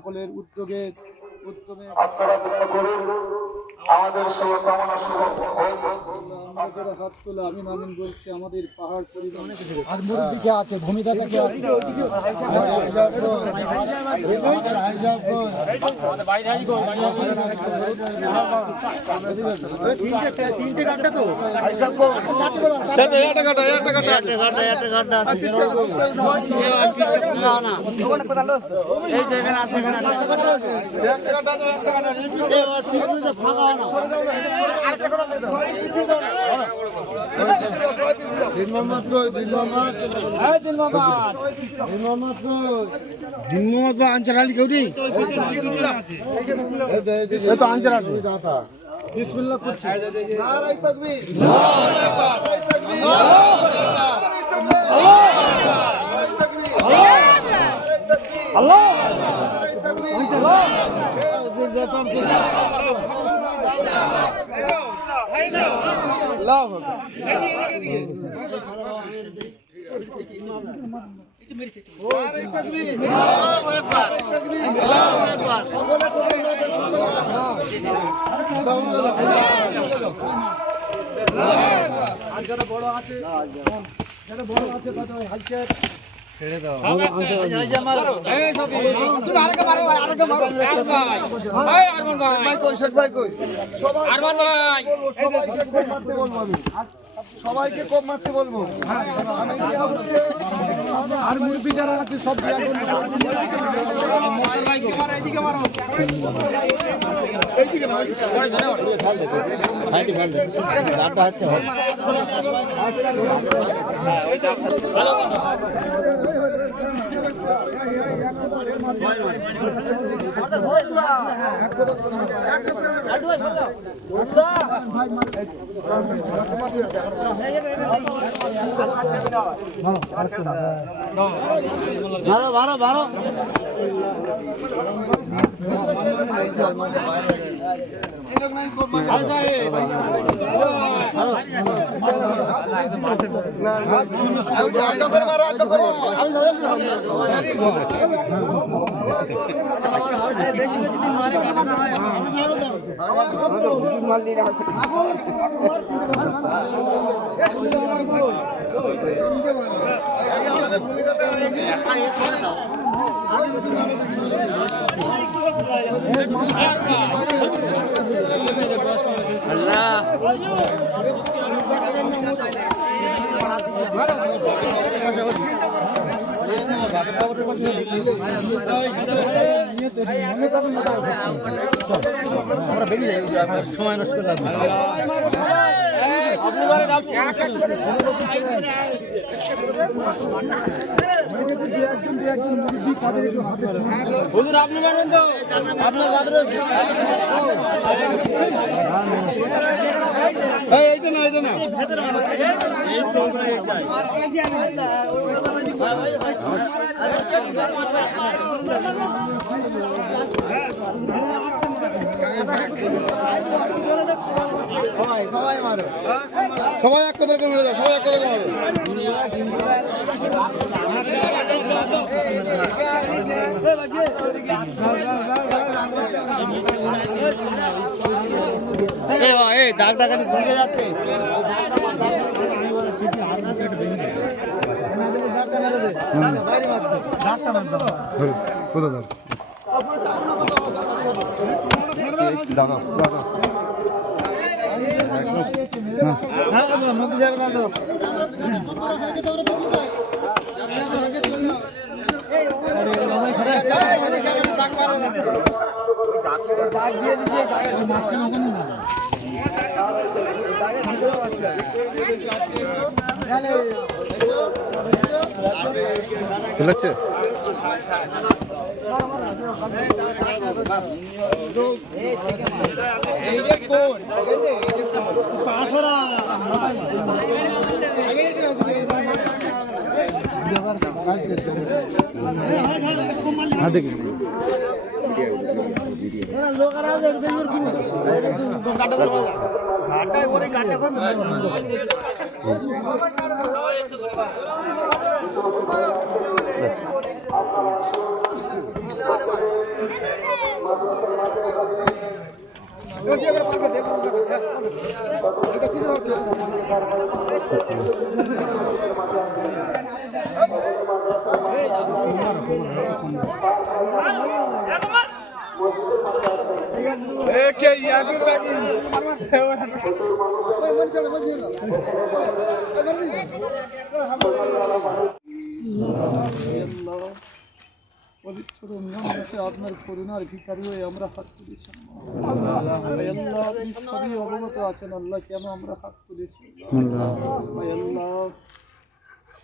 সকলের উদ্যোগে উদ্যমে আমাদের শুভকামনা শুভ হাত তোলা আমিন আমিন বলছি আমাদের পাহাড় পরিবার আর মুরব্বিকে আছে ভূমিদাতাকে আছে হ্যাঁ দিন মোহাম্মদ দিনমতো আনসার আলী কেউটি তো আনসার আছে বিসমিল্লাহ করছি হালছে সবই তুমি আরেকটা মারো ভাই আরেকটা মারো ভাই আরমান ভাই ভাই কই শেখ ভাই কই আরমান ভাই সবাইকে কম মারতে বলব আমি সবাইকে কোপ মারতে বলব আর যারা আছে সব দিয়ে এখন আমরা বেরিয়ে যাই সময় নষ্ট করলাম হুজুর আপনি মানেন তো আপনার বাদরে এই এইটা না এইটা না। সবাই সবাই মারো। সবাই এক কথা করে দাও সবাই এক কথা দাগ দাগানি ঘুরে যাচ্ছে। দাদা দাদা হ্যাঁ মন্ত্রী সাহেব না দাও দাগ দিয়ে দিচ্ছে দাগের আছে খেলাচ্ছে? দেখি ঘাটা হ্যাঁ দেখি আল্লাহ, পবিত্র নামে আপনার করুণার ভিকারি হয়ে আমরা হাত তুলেছি। আল্লাহ। আপনি সবই অবগত আছেন। আল্লাহ কেন আমরা হাত তুলেছি? আল্লাহ।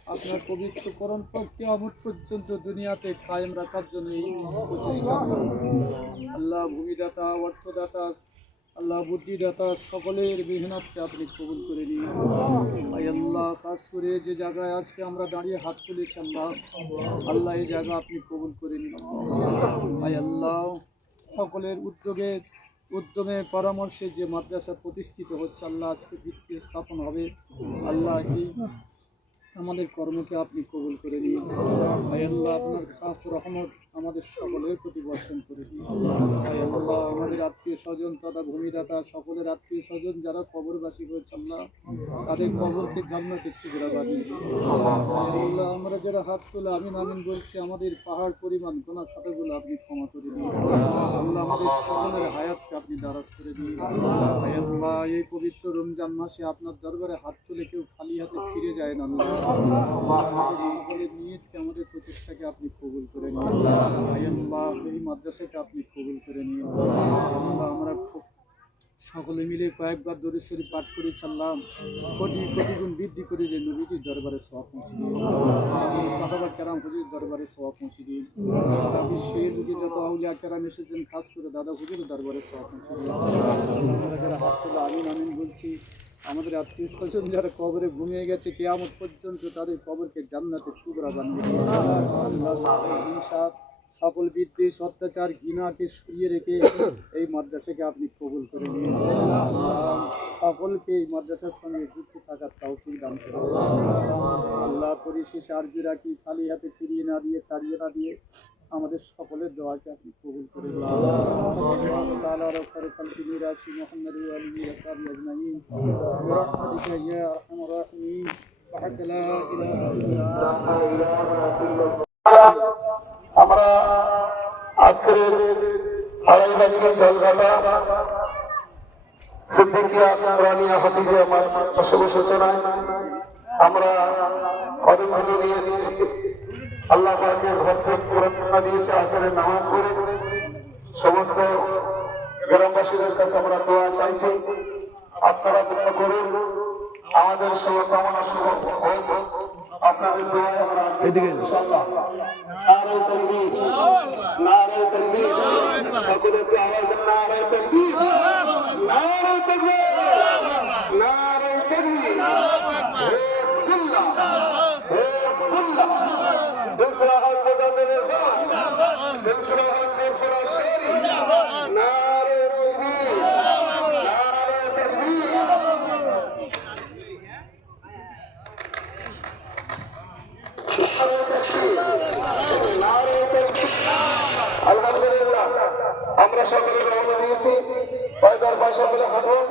আপনার পবিত্র করণ কেমন পর্যন্ত দুনিয়াতে কায়েম রাখার জন্য এই প্রচেষ্টা আল্লাহ ভূমিদাতা অর্থদাতা আল্লাহ বুদ্ধিদাতা সকলের মেহনতকে আপনি কবুল করে নিন। আই আল্লাহ কাজ করে যে জায়গায় আজকে আমরা দাঁড়িয়ে হাত তুলেছি আল্লাহ আল্লাহ এই জায়গা আপনি কবুল করে নিন। আই আল্লাহ সকলের উদ্যোগে, উদ্যমে পরামর্শে যে মাদ্রাসা প্রতিষ্ঠিত হচ্ছে, আল্লাহ আজকে ভিত্তি স্থাপন হবে। আল্লাহ এই আমাদের কর্মকে আপনি কবুল করে নিন। আল্লাহ আপনার খাস রহমত আমাদের সকলের প্রতি বর্ষণ করে দিন। আল্লাহ আমাদের আত্মীয় স্বজন তথা ভূমিদাতা, সকলের আত্মীয় স্বজন যারা কবরবাসী হয়েছে, আল্লাহ তাদের কবরকে জান্নাতের টুকরা বানিয়ে আল্লাহ, আমরা যারা হাত তোলা, আমিন আমিন বলছি, আমাদের পাহাড় পরিমাণ, গোনা খাতাগুলো আপনি ক্ষমা করে দিন। আল্লাহ, আমাদের সকলের হায়াতকে আপনি দারাজ করে দিন। আল্লাহ এই পবিত্র রমজান মাসে আপনার দরবারে হাত তুলে কেউ খালি হাতে ফিরে যায় না। আমাদের প্রচেষ্টাকে আপনি কবুল করে নিন আল্লাহ এই মাদ্রাসাকে আপনি কবুল করে নিন আল্লাহ আমরা সকলে মিলে কয়েকবার দরুদ শরীফ পাঠ করে সাল্লাম কোটি কোটি গুণ বৃদ্ধি করে। যে নবীজির দরবারে সব পৌঁছে দিন সাহাবা কেরাম হুজুর দরবারে সব পৌঁছে দিন সারা বিশ্বের বুকে যত আউলিয়া কেরাম এসেছেন খাস করে দাদা হুজুর দরবারে সব পৌঁছে দিন আমরা যারা হাত তোলা আমিন আমিন বলছি আমাদের আত্মীয় স্বজন যারা কবরে ঘুমিয়ে গেছে, কেয়ামত পর্যন্ত তাদের কবরকে জান্নাতে টুকরা বানিয়ে হিংসা সকল বিদ্বেষ অত্যাচার, ঘৃণাকে সরিয়ে রেখে এই মাদ্রাসাকে আপনি কবুল করে নিন। সকলকে এই মাদ্রাসার সঙ্গে যুক্ত থাকার তৌফিক দান করুন। আল্লাহ পরিশেষে আরজু রাখি, খালি হাতে ফিরিয়ে না দিয়ে, তাড়িয়ে না দিয়ে। আমাদের সকলের দোয়াকে আপনি কবুল করে আমরা আজকের আড়াই বাজিকে জলঘাটা রানিয়া আমার আল্লাহ দিয়েছে আসরের নামাজ পড়ে। সমস্ত গ্রামবাসীদের কাছে আমরা দোয়া চাইছি আপনারা দোয়া করুন আমাদের শুভকামনা শুভ হোক। আপনাদের দোয়ায় আমরা এদিকে নারে আওয়াজ তাকবীর আলহামদুলিল্লাহ আমরা সকলে রওনা দিয়েছি। পয়দার বাসা মিলে হাঁটুন।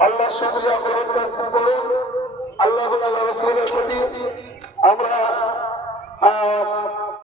আল্লাহ শুক্রিয়া করুন। করুন আমরা